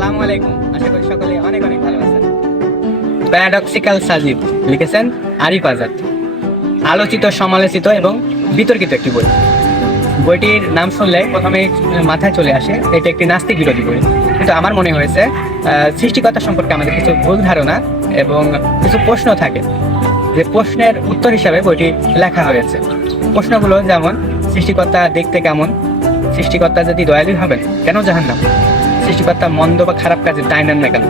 আসসালামু আলাইকুম। আশা করি সকলে অনেক অনেক ভালো আছেন। প্যারাডক্সিক্যাল সাজিদ লিখেছেন আরিফ আজাদ। আলোচিত, সমালোচিত এবং বিতর্কিত একটি বই। বইটির নাম শুনলে প্রথমে মাথায় চলে আসে এটা একটি নাস্তিক বিরোধী বই, কিন্তু আমার মনে হয়েছে সৃষ্টিকর্তা সম্পর্কে আমাদের কিছু ভুল ধারণা এবং কিছু প্রশ্ন থাকে, যে প্রশ্নের উত্তর হিসাবে বইটি লেখা হয়েছে। প্রশ্নগুলো যেমন, সৃষ্টিকর্তা দেখতে কেমন? সৃষ্টিকর্তা যদি দয়ালু হবেন, কেন জাহান্নাম? সৃষ্টিকর্তা মন্দ বা খারাপ কাজে দায় নেন না কেন?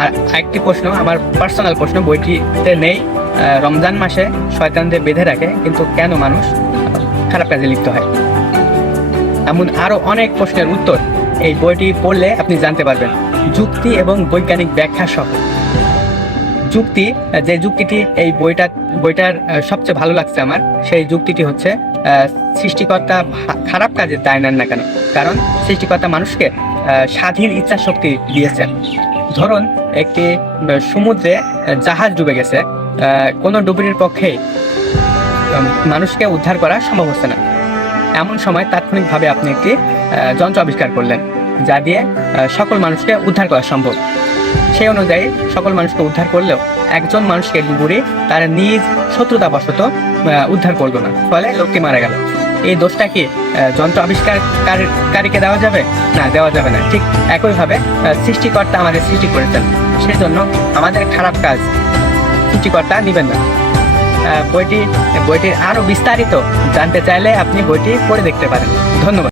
আর আরেকটি প্রশ্ন, আমার পার্সোনাল প্রশ্ন, বইটিতে নেই, রমজান মাসে শয়তানদের বেঁধে রাখে, কিন্তু কেন মানুষ খারাপ কাজে লিপ্ত হয়? এমন আরো অনেক প্রশ্নের উত্তর এই বইটি পড়লে আপনি জানতে পারবেন, যুক্তি এবং বৈজ্ঞানিক ব্যাখ্যা সহ। যুক্তি, যে যুক্তিটি এই বইটার সবচেয়ে ভালো লাগছে আমার, সেই যুক্তিটি হচ্ছে সৃষ্টিকর্তা খারাপ কাজে দায় নেন না কেন? কারণ সৃষ্টিকর্তা মানুষকে স্বাধীন ইচ্ছা শক্তি দিয়েছেন। ধরুন একটি সমুদ্রে জাহাজ ডুবে গেছে, কোনো ডুবুরির পক্ষে মানুষকে উদ্ধার করা সম্ভব হচ্ছে না। এমন সময় তাৎক্ষণিকভাবে আপনি একটি যন্ত্র আবিষ্কার করলেন, যা দিয়ে সকল মানুষকে উদ্ধার করা সম্ভব। সেই অনুযায়ী সকল মানুষকে উদ্ধার করলেও একজন মানুষকে ডুবুরি তার নিজ শত্রুতাবশত উদ্ধার করলো না, ফলে লোকটি মারা গেল। এই দোষটা কি যন্ত্র আবিষ্কারকারীকে দেওয়া যাবে? না, দেওয়া যাবে না। ঠিক একইভাবে সৃষ্টিকর্তা আমাদের সৃষ্টি করেছেন, সেজন্য আমাদের খারাপ কাজ সৃষ্টিকর্তা নিবেন না। বইটির আরো বিস্তারিত জানতে চাইলে আপনি বইটি পড়ে দেখতে পারেন। ধন্যবাদ।